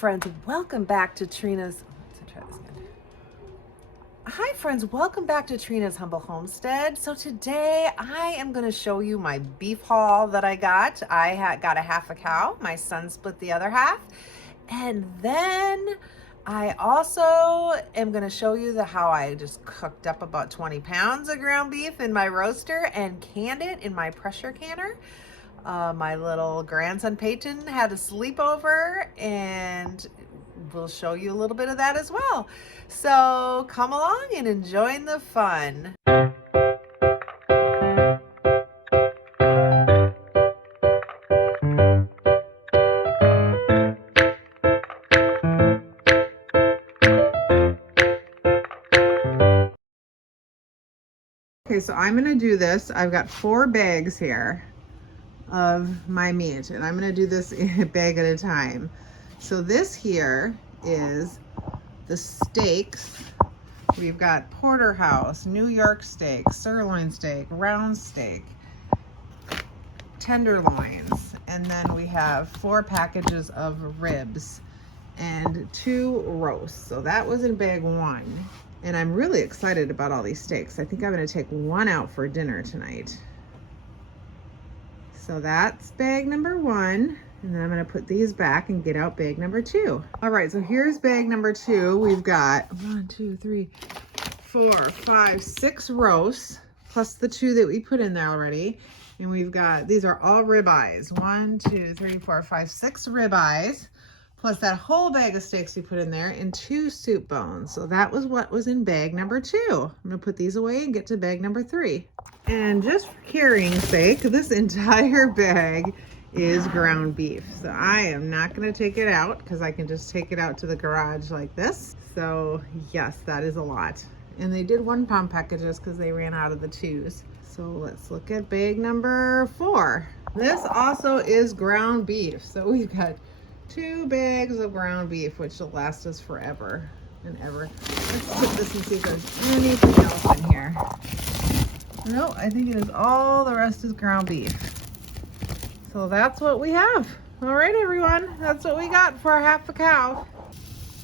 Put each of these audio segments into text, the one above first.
friends, welcome back to Trina's. Let's try this again. Hi friends, welcome back to Trina's Humble Homestead. So today I am going to show you my beef haul that I got. I got a half a cow. My son split the other half. And then I also am going to show you how I just cooked up about 20 pounds of ground beef in my roaster and canned it in my pressure canner. My little grandson Peyton had a sleepover, and we'll show you a little bit of that as well. So come along and enjoy the fun. Okay, so I'm gonna do this. I've got 4 bags here of my meat, and I'm gonna do this in a bag at a time. So this here is the steaks. We've got porterhouse, New York steak, sirloin steak, round steak, tenderloins, and then we have 4 packages of ribs and 2 roasts. So that was in bag 1, and I'm really excited about all these steaks. I think I'm gonna take 1 out for dinner tonight. So that's bag number 1, and then I'm gonna put these back and get out bag number 2. All right, so here's bag number 2. We've got 1, 2, 3, 4, 5, 6 roasts, plus the 2 that we put in there already. And we've got, these are all ribeyes. 1, 2, 3, 4, 5, 6 ribeyes, plus that whole bag of steaks we put in there, and 2 soup bones. So that was what was in bag number 2. I'm gonna put these away and get to bag number 3. And just for carrying sake, this entire bag is ground beef. So I am not gonna take it out because I can just take it out to the garage like this. So yes, that is a lot. And they did 1 pound packages because they ran out of the 2s. So let's look at bag number 4. This also is ground beef. So we've got 2 bags of ground beef, which will last us forever and ever. Let's put this and see if there's anything else in here. No, I think it is all the rest is ground beef. So that's what we have. All right, everyone, that's what we got for our half a cow.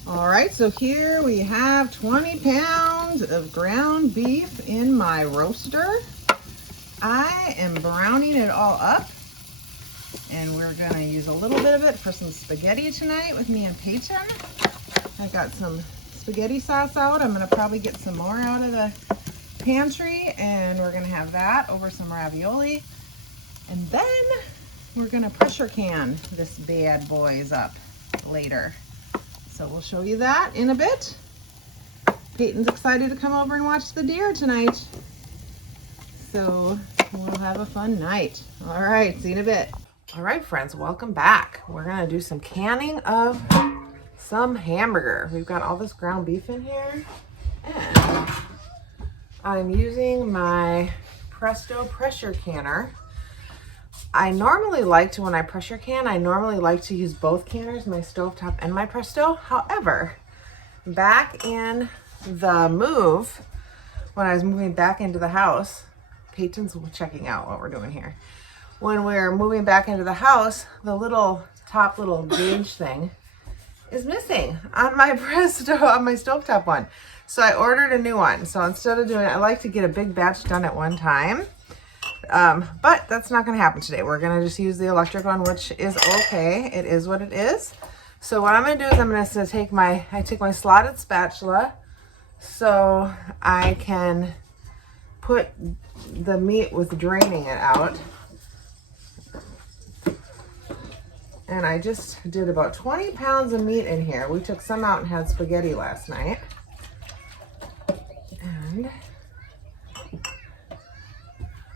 All right, so here we have 20 pounds of ground beef in my roaster. I am browning it all up, and we're gonna use a little bit of it for some spaghetti tonight with me and Peyton. I got some spaghetti sauce out. I'm gonna probably get some more out of the pantry, and we're gonna have that over some ravioli. And then we're gonna pressure can this bad boys up later. So we'll show you that in a bit. Peyton's excited to come over and watch the deer tonight. So we'll have a fun night. All right, see you in a bit. All right, friends, welcome back. We're gonna do some canning of some hamburger. We've got all this ground beef in here, and I'm using my Presto pressure canner. I normally like to, when I pressure can, I normally like to use both canners, my stovetop and my Presto. However, back in the move, when I was moving back into the house, Peyton's checking out what we're doing here. When we're moving back into the house, the top little gauge thing is missing on my Presto, on my stovetop one. So I ordered a new one. So instead of doing, I like to get a big batch done at one time. But that's not gonna happen today. We're gonna just use the electric one, which is okay. It is what it is. So what I'm gonna do is I'm gonna take my slotted spatula so I can put the meat with draining it out. And I just did about 20 pounds of meat in here. We took some out and had spaghetti last night. And,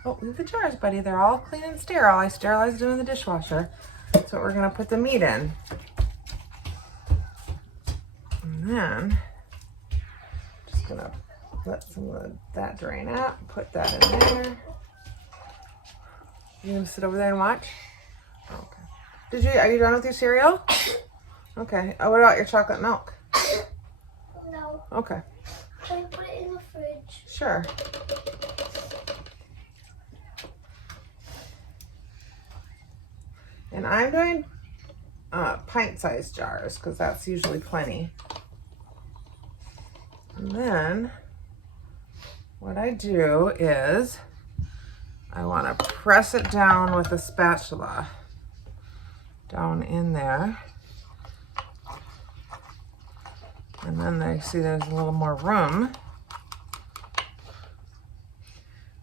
oh, leave the jars, buddy. They're all clean and sterile. I sterilized them in the dishwasher. That's what we're gonna put the meat in. And then, just gonna let some of that drain out, put that in there. You gonna sit over there and watch? Okay. Are you done with your cereal? Okay. Oh, what about your chocolate milk? No. Okay. Can I put it in the fridge? Sure. And I'm going pint-sized jars because that's usually plenty. And then what I do is I want to press it down with a spatula down in there. And then they see there's a little more room.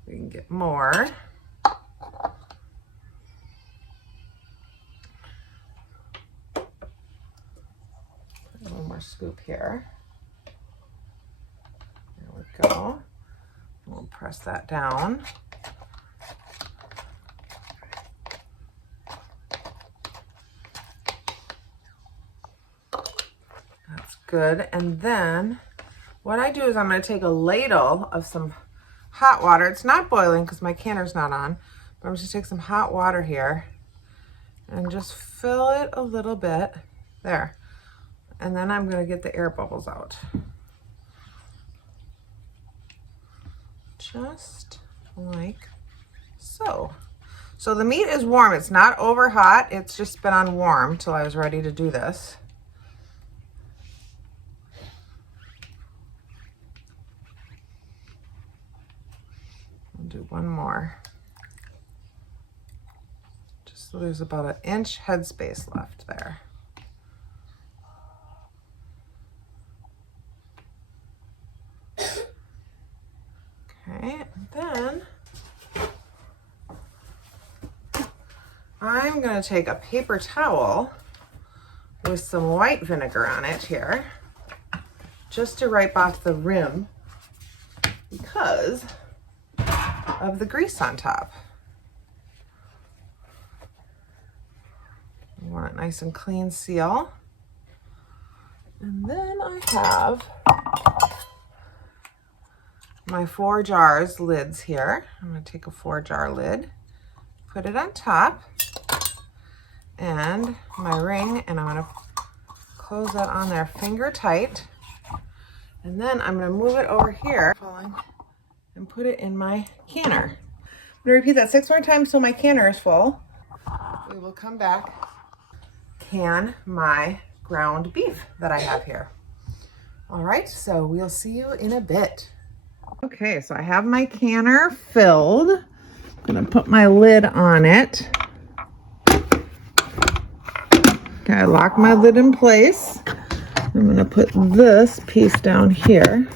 We can get more. One more scoop here. There we go. We'll press that down. That's good. And then what I do is I'm going to take a ladle of some hot water. It's not boiling because my canner's not on, but I'm just take some hot water here and just fill it a little bit there. And then I'm going to get the air bubbles out. Just like so. So the meat is warm. It's not over hot. It's just been on warm till I was ready to do this. I'll do one more. Just so there's about an inch headspace left there. Okay, and then I'm going to take a paper towel with some white vinegar on it here, just to wipe off the rim because of the grease on top. You want it nice and clean seal. And then I have my 4 jars lids here. I'm going to take a 4-jar lid, put it on top, and my ring, and I'm going to close that on there finger tight. And then I'm going to move it over here and put it in my canner. I'm going to repeat that 6 more times till my canner is full. We will come back, can my ground beef that I have here. All right, so we'll see you in a bit. Okay, so I have my canner filled. I'm gonna put my lid on it. Okay, I lock my lid in place. I'm gonna put this piece down here.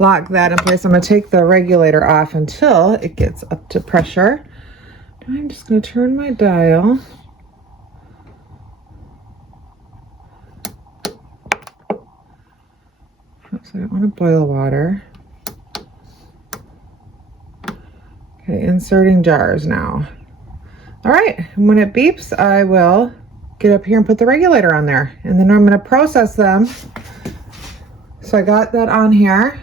Lock that in place. I'm gonna take the regulator off until it gets up to pressure. I'm just gonna turn my dial. Oops, I don't want to boil water. Okay, inserting jars now. All right, and when it beeps, I will get up here and put the regulator on there. And then I'm going to process them. So I got that on here.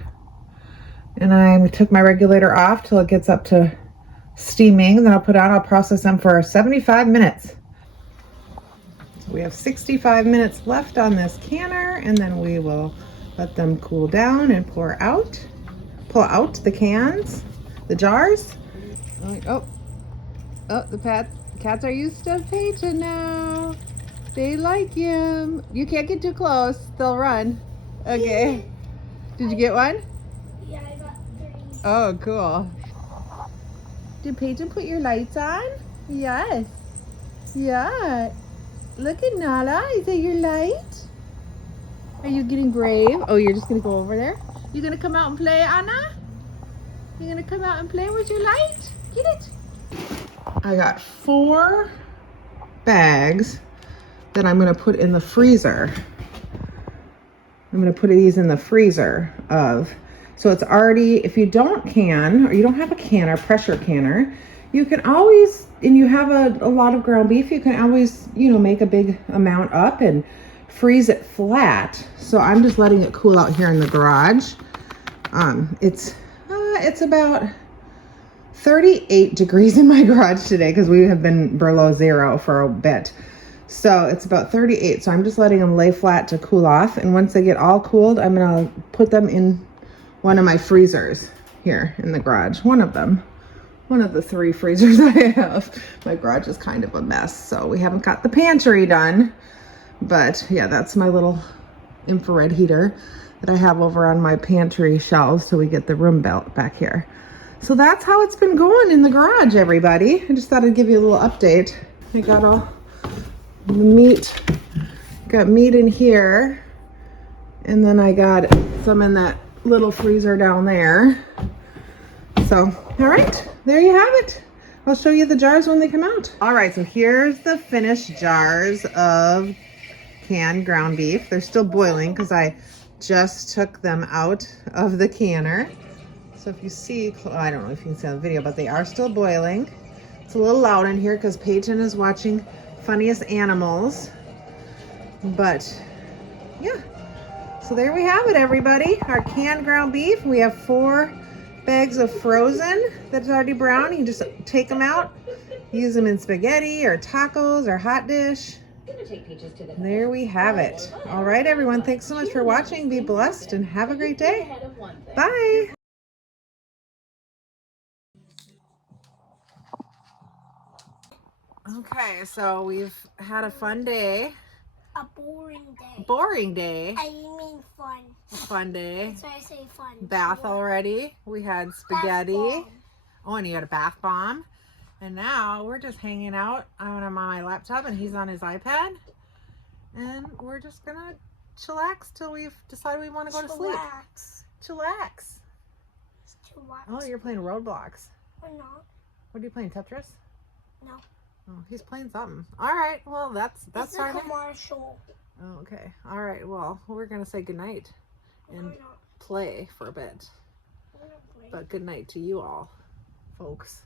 And I took my regulator off till it gets up to steaming. Then I'll process them for 75 minutes. So we have 65 minutes left on this canner, and then we will let them cool down and pull out the cans, the jars. Oh, the cats are used to Peyton now. They like him. You can't get too close. They'll run. Okay. Did you get one? Yeah, I got 3. Oh, cool. Did Peyton put your lights on? Yes. Yeah. Look at Nala. Is that your light? Are you getting brave? Oh, you're just going to go over there? You going to come out and play, Anna? You going to come out and play with your light? Get it. I got 4 bags that I'm going to put in the freezer. I'm going to put these in the freezer so it's already, if you don't can, or you don't have a canner, pressure canner, you can always, and you have a lot of ground beef, you can always, make a big amount up and freeze it flat. So I'm just letting it cool out here in the garage. It's about 38 degrees in my garage today because we have been below 0 for a bit. So it's about 38. So I'm just letting them lay flat to cool off. And once they get all cooled, I'm going to put them in one of my freezers here in the garage. One of the 3 freezers I have. My garage is kind of a mess. So we haven't got the pantry done. But yeah, that's my little infrared heater that I have over on my pantry shelves till we get the room built back here. So that's how it's been going in the garage, everybody. I just thought I'd give you a little update. I got all the meat, got meat in here, and then I got some in that little freezer down there. So, all right, there you have it. I'll show you the jars when they come out. All right, so here's the finished jars of canned ground beef. They're still boiling because I just took them out of the canner. So if you see, I don't know if you can see on the video, but they are still boiling. It's a little loud in here because Peyton is watching Funniest Animals. But yeah, so there we have it, everybody. Our canned ground beef. We have 4 bags of frozen that's already brown. You can just take them out, use them in spaghetti or tacos or hot dish. There we have it. All right, everyone. Thanks so much for watching. Be blessed and have a great day. Bye. Okay, so we've had a fun day. A boring day. Boring day. I mean fun. Fun day. That's why I say fun. Bath already. We had spaghetti. Oh, and you had a bath bomb. And now we're just hanging out. I'm on my laptop and he's on his iPad. And we're just gonna chillax till we've decided we want to go to sleep. Chillax. Oh, you're playing Roblox. Or not. What are you playing, Tetris? No. Oh, he's playing something. All right, well, that's It's our a commercial. Oh, okay. All right, well, we're gonna say goodnight and play for a bit. But good night to you all, folks.